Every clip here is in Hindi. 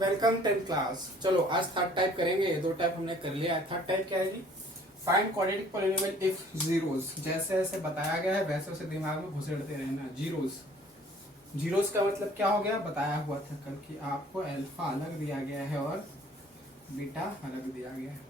Welcome 10th class. चलो आज थर्ड टाइप करेंगे। दो टाइप हमने कर लिया है। थर्ड टाइप क्या है जी? Find quadratic polynomial if zeros. जैसे जैसे बताया गया है वैसे वैसे दिमाग में घुसेड़ते रहना। जीरोस, जीरोस का मतलब क्या हो गया? बताया हुआ था कल कि आपको अल्फा अलग दिया गया है और बीटा अलग दिया गया है।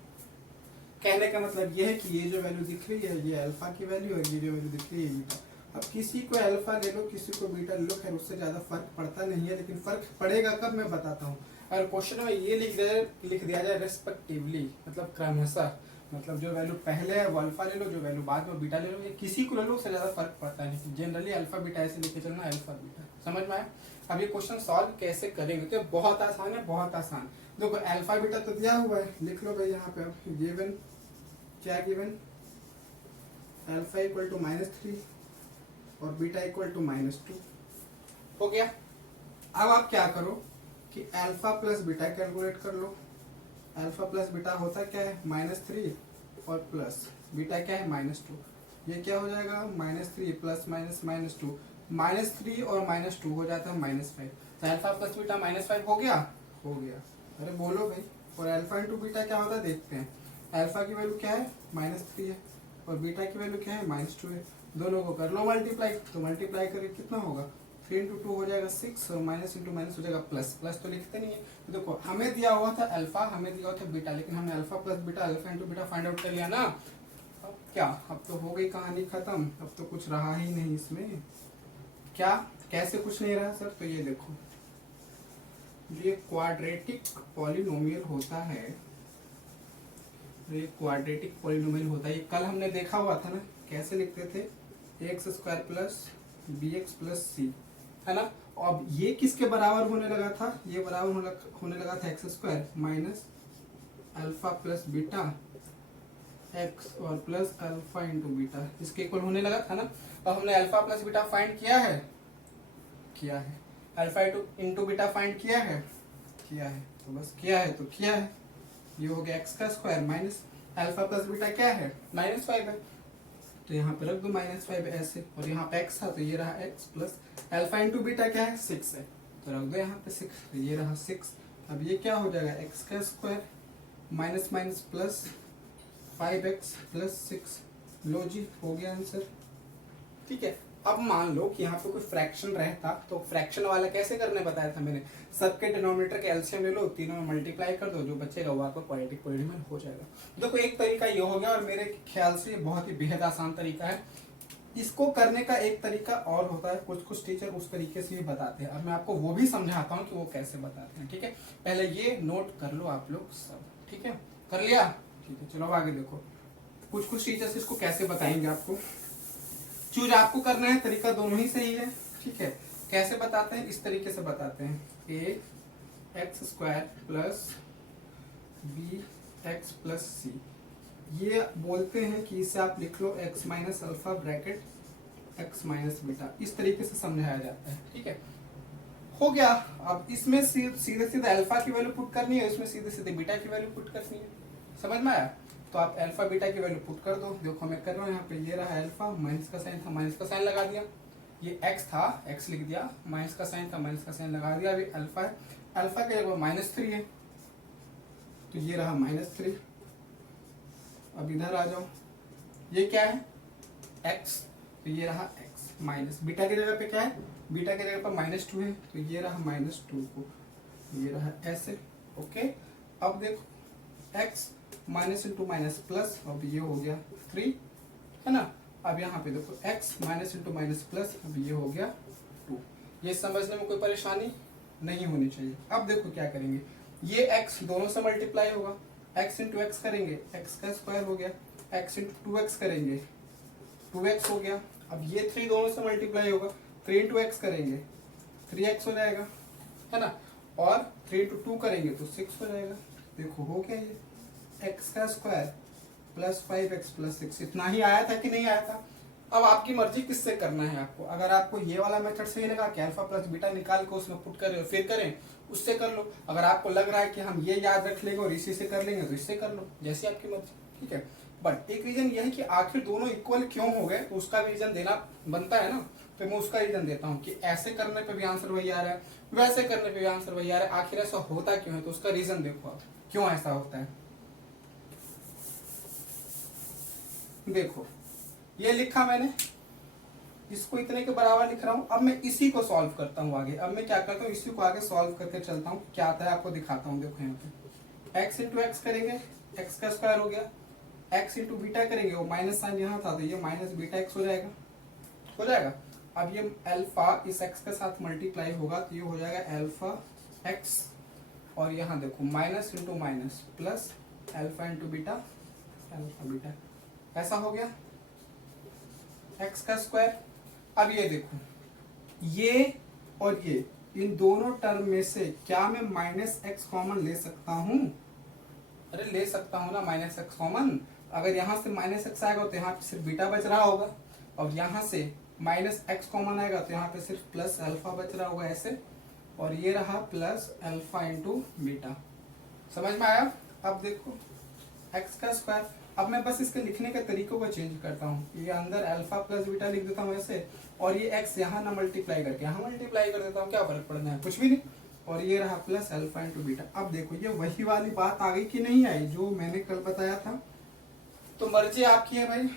कहने का मतलब ये है कि ये जो वैल्यू दिख रही है ये अल्फा की वैल्यू और ये जो वैल्यू दिख रही है बीटा। अब किसी को अल्फा ले लो किसी को बीटा ले लो, खैर उससे ज्यादा फर्क पड़ता नहीं है, लेकिन फर्क पड़ेगा कब मैं बताता हूँ। अगर क्वेश्चन में ये लिख दिया जाए रेस्पेक्टिवली, मतलब क्रमशः, मतलब जो वैल्यू पहले है वो अल्फा ले लो, जो वैल्यू बाद में बीटा ले लो, ये किसी को ले लो उससे ज्यादा फर्क पड़ता नहीं। जनरली अल्फा बीटा ऐसे लेके चलना, अल्फा बीटा। समझ में आया? अब ये क्वेश्चन सॉल्व कैसे करेंगे तो बहुत आसान है, बहुत आसान। देखो अल्फा बीटा तो दिया हुआ है, लिख लो भाई यहाँ पे। अब गिवन क्या गिवन? अल्फा इक्वल टू -3 और बीटा इक्वल टू -2 हो गया। अब आप क्या करो कि अल्फा प्लस बीटा कैलकुलेट कर लो। अल्फा प्लस बीटा होता क्या है? -3 और प्लस बीटा क्या है? -2। ये क्या हो जाएगा? -3 प्लस माइनस -2, -3 और -2 हो जाता है -5। तो अल्फा प्लस बीटा -5 हो गया, हो गया। अरे बोलो भाई। और अल्फा इंटू बीटा क्या होता है देखते हैं। अल्फा की वैल्यू क्या है? -3 है और बीटा की वैल्यू क्या है? -2 है। दोनों को कर लो मल्टीप्लाई, तो मल्टीप्लाई करके कितना होगा? 3 इंटू 2 हो जाएगा 6 और माइनस इंटू माइनस हो जाएगा प्लस। प्लस तो लिखते नहीं है। तो देखो हमें दिया हुआ था अल्फा, हमें दिया हुआ था बीटा, लेकिन हमने alpha plus beta, alpha into beta find out कर लिया ना। अब क्या? अब तो हो गई कहानी खत्म। अब तो कुछ रहा ही नहीं इसमें। क्या? कैसे कुछ नहीं रहा सर? तो ये देखो, ये क्वाड्रेटिक पॉलिनोमियल होता है, ये क्वाड्रेटिक पॉलिनोमियल होता है। ये कल हमने देखा हुआ था ना, कैसे लिखते थे? x² plus B X plus C, है ना। अब ये किसके बराबर होने लगा था? ये बराबर होने लगा था x² minus alpha plus beta x और प्लस अल्फा इंटू बीटा, इसके इक्वल होने लगा था ना। अब हमने अल्फा प्लस बीटा फाइंड किया है, किया है। अल्फा इंटू बीटा फाइंड किया है, किया है। तो बस किया है तो किया है। ये हो गया x का square minus alpha plus beta क्या है? -5 है, तो यहाँ पे रख दो -5 ऐसे। और यहाँ पे x था तो ये रहा x plus alpha into beta क्या है? 6 है, तो रख दो यहाँ पे 6, तो ये रहा 6। अब ये क्या हो जाएगा? x का square minus minus plus 5x plus 6। लो जी, हो गया आंसर। ठीक है। अब मान लो कि यहाँ पे कोई फ्रैक्शन रहता तो फ्रैक्शन वाला कैसे करने बताया था मैंने। सबके डिनोमिनेटर के एलसीएम ले लो, तीनों में मल्टीप्लाई कर दो, जो बचेगा वो आपका क्वाड्रेटिक पॉलिनोमियल हो जाएगा। देखो एक तरीका ये हो गया और मेरे ख्याल से ये बहुत ही बेहद आसान तरीका है। इसको करने का एक तरीका और होता है, कुछ कुछ टीचर उस तरीके से भी बताते हैं, और मैं आपको वो भी समझाता हूँ कि वो कैसे बताते हैं। ठीक है, पहले ये नोट कर लो आप लोग सब। ठीक है, कर लिया? ठीक है, चलो आगे देखो। कुछ कुछ टीचर्स इसको कैसे बताएंगे आपको। चूज आपको करना है, तरीका दोनों ही सही है। ठीक है, कैसे बताते हैं? इस तरीके से बताते हैं, A x² plus B X plus C. ये बोलते हैं कि इसे आप लिख लो x minus alpha bracket x minus beta. इस तरीके से समझाया जाता है। ठीक है, हो गया। अब इसमें सीधे सीधे अल्फा की वैल्यू पुट करनी है, इसमें सीधे सीधे बीटा की वैल्यू पुट करनी है। समझ में आया? तो आप अल्फा बीटा की वैल्यू पुट कर दो। देखो मैं कर रहा हूँ, यहाँ पे ये रहा अल्फा, माइनस का साइन था, माइनस का साइन लगा दिया। ये x था, x लिख दिया, माइनस का साइन था, माइनस का साइन लगा दिया। अभी अल्फा है, अल्फा के जगह -3 है, तो ये रहा -3। अब इधर आ जाओ, ये क्या है? x, तो ये रहा x माइनस बीटा की जगह पे क्या है? बीटा की जगह पर -2 है, तो ये रहा -2 को, ये रहा ऐसे। ओके, अब देखो x minus into minus plus, अब ये हो गया 3, है ना। अब यहाँ पे देखो x minus into minus plus, अब ये हो गया 2। ये समझने में कोई परेशानी नहीं होनी चाहिए। अब देखो क्या करेंगे, ये x दोनों से मल्टीप्लाई होगा, x इंटू एक्स करेंगे, x का स्क्वायर हो गया, x इंटू 2x करेंगे, 2x हो गया। अब ये 3 दोनों से मल्टीप्लाई होगा, 3 इंटू एक्स करेंगे, 3x हो जाएगा, है ना। और 3 इंटू 2 करेंगे तो 6 हो जाएगा। देखो हो गया, ये x का स्क्वायर प्लस 5x प्लस 6। इतना ही आया था कि नहीं आया था? अब आपकी मर्जी किससे करना है आपको। अगर आपको ये वाला मेथड सही लगा कि अल्फा प्लस बीटा निकाल के उसमें पुट करें फिर करें, उससे कर लो। अगर आपको लग रहा है कि हम ये याद रख लेंगे और इसी से कर लेंगे, तो इससे कर लो, जैसी आपकी मर्जी। ठीक है, बट एक रीजन ये है कि आखिर दोनों इक्वल क्यों हो गए, तो उसका भी रीजन देना बनता है ना। तो मैं उसका रीजन देता हूँ कि ऐसे करने पे भी आंसर वही आ रहा है, वैसे करने पे भी आंसर वही आ रहा है, आखिर ऐसा होता क्यों है, तो उसका रीजन देखो आप क्यों ऐसा होता है। देखो ये लिखा मैंने, इसको इतने के बराबर लिख रहा हूं, अब मैं इसी को सॉल्व करता हूं आगे। अब मैं क्या करता हूं, इसी को आगे सॉल्व करके चलता हूं, क्या आता है आपको दिखाता हूं। देखो यहाँ पे x इंटू एक्स करेंगे, x का स्क्वायर हो गया, x इंटू बीटा करेंगे, वो माइनस साइन यहाँ था तो ये माइनस बीटा एक्स हो जाएगा, हो जाएगा। अब ये अल्फा इस x के साथ मल्टीप्लाई होगा तो ये हो जाएगा अल्फा x, और यहाँ देखो minus into minus plus alpha into beta, alpha beta, ऐसा हो गया x का स्क्वायर। अब ये देखो ये और ये, इन दोनों टर्म में से क्या मैं माइनस एक्स कॉमन ले सकता हूं? अरे ले सकता हूं ना माइनस एक्स कॉमन। अगर यहां से माइनस एक्स आएगा तो यहाँ पे सिर्फ बीटा बच रहा होगा, और यहाँ से माइनस एक्स कॉमन आएगा तो यहाँ पे सिर्फ प्लस अल्फा बच रहा होगा ऐसे, और ये रहा प्लस अल्फा इंटू बीटा। समझ में आया? अब देखो एक्स का स्क्वायर, अब मैं बस इसके लिखने के तरीकों को चेंज करता हूँ, ये अंदर अल्फा प्लस बीटा लिख देता हूँ ऐसे, और ये एक्स यहाँ ना मल्टीप्लाई करके यहाँ मल्टीप्लाई कर देता हूँ, क्या फर्क पड़ना है, कुछ भी नहीं, और ये रहा प्लस अल्फा इंटू बीटा। अब देखो ये वही वाली बात आ गई कि नहीं आई जो मैंने कल बताया था। तो मर्जी आपकी है भाई,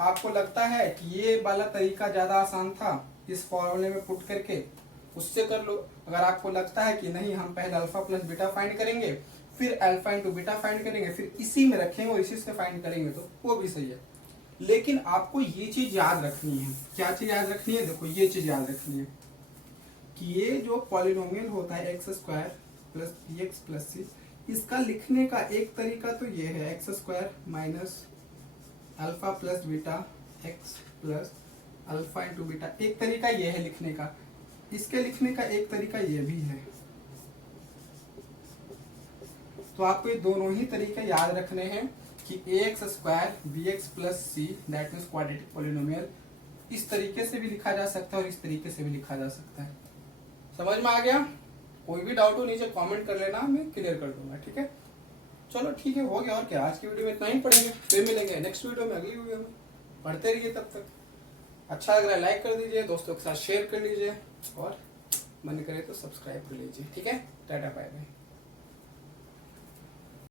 आपको लगता है कि ये वाला तरीका ज्यादा आसान था इस फॉर्मूले में पुट करके, उससे कर लो। अगर आपको लगता है कि नहीं हम पहले अल्फा प्लस बीटा फाइंड करेंगे, फिर अल्फा इंटू बीटा फाइंड करेंगे, फिर इसी में रखेंगे और इसी से फाइंड करेंगे, तो वो भी सही है। लेकिन आपको ये चीज याद रखनी है। क्या चीज याद रखनी है? देखो ये चीज याद रखनी है कि ये जो पॉलिनोमियल होता है X square plus B X plus C, इसका लिखने का एक तरीका तो ये है X square minus alpha plus beta X plus alpha into beta, एक तरीका ये है लिखने का। इसके लिखने का एक तरीका ये भी है। तो आपको ये दोनों ही तरीके याद रखने हैं कि A X square B X plus C that means quadratic polynomial, इस तरीके से भी लिखा जा सकता है और इस तरीके से भी लिखा जा सकता है। समझ में आ गया? कोई भी डाउट हो नीचे कमेंट कर लेना, मैं क्लियर कर दूंगा, ठीक है? चलो ठीक है, हो गया। और क्या, आज की वीडियो में इतना ही पढ़ेंगे, फिर मिलेंगे नेक्स्ट वीडियो में, अगली वीडियो में। पढ़ते रहिए तब तक। अच्छा लग रहा है लाइक कर दीजिए, दोस्तों के साथ शेयर कर लीजिए, और मन करे तो सब्सक्राइब कर लीजिए, ठीक है? Tata bye bye.